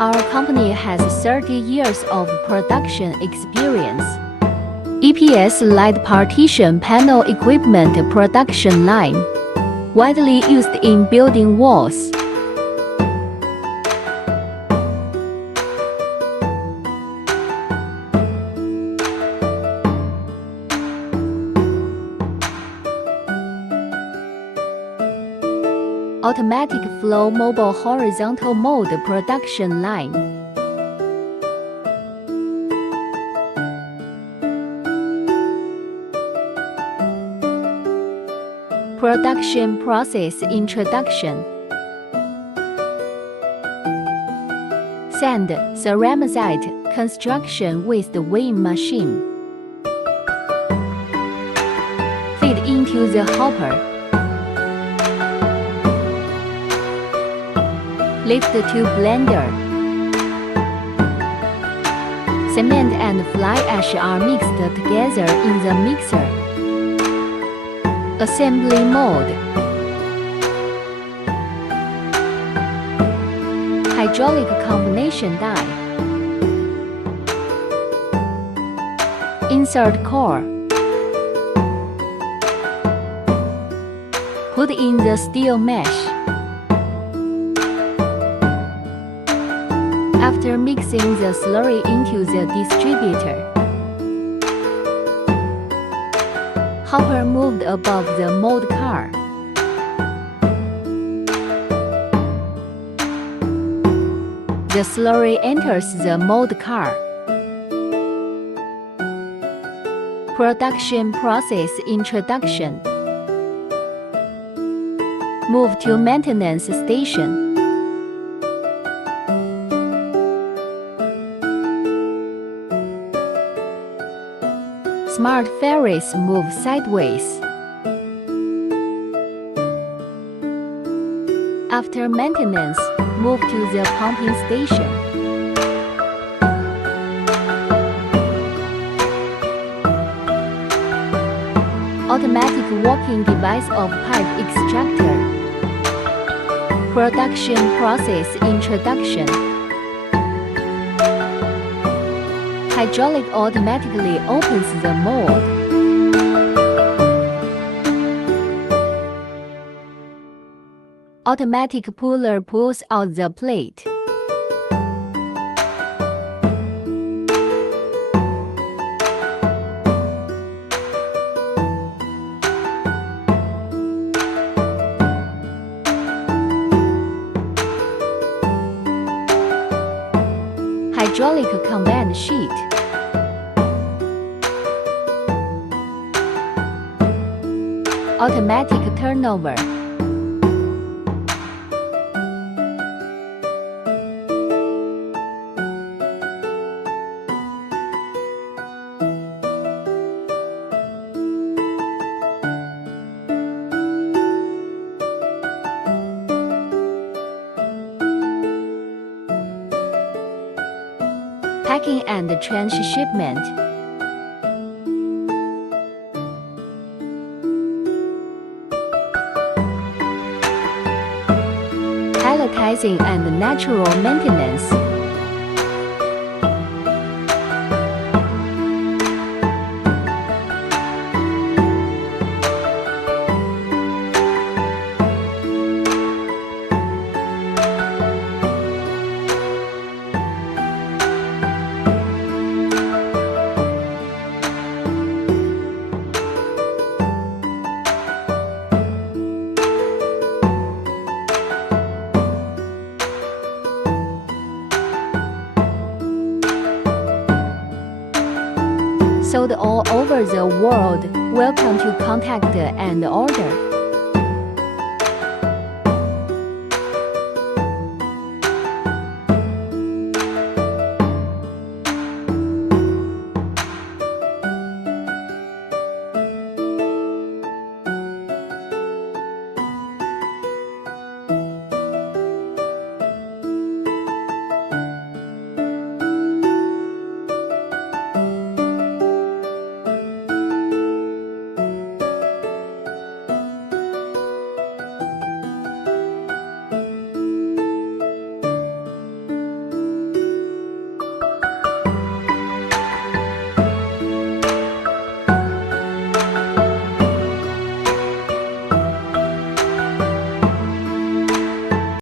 Our company has 30 years of production experience. EPS-led partition panel equipment production line, widely used in building walls. Automatic flow mobile horizontal mold production line. Production process introduction. Sand, ceramazite construction with the weighing machine. Feed into the hopper. Lift to blender. Cement and fly ash are mixed together in the mixer. Assembly mode. Hydraulic combination die. Insert core. Put in the steel mesh. After mixing the slurry into the distributor, hopper moved above the mold car. The slurry enters the mold car. Production process introduction. Move to maintenance station. Smart ferries move sideways. After maintenance, move to the pumping station. Automatic walking device of pipe extractor. Production process introduction. Hydraulic automatically opens the mold. Automatic puller pulls out the plate. Hydraulic combined sheet. Automatic turnover. Packing and transshipment. Palletizing and natural maintenance. Sold all over the world. Welcome to contact and order.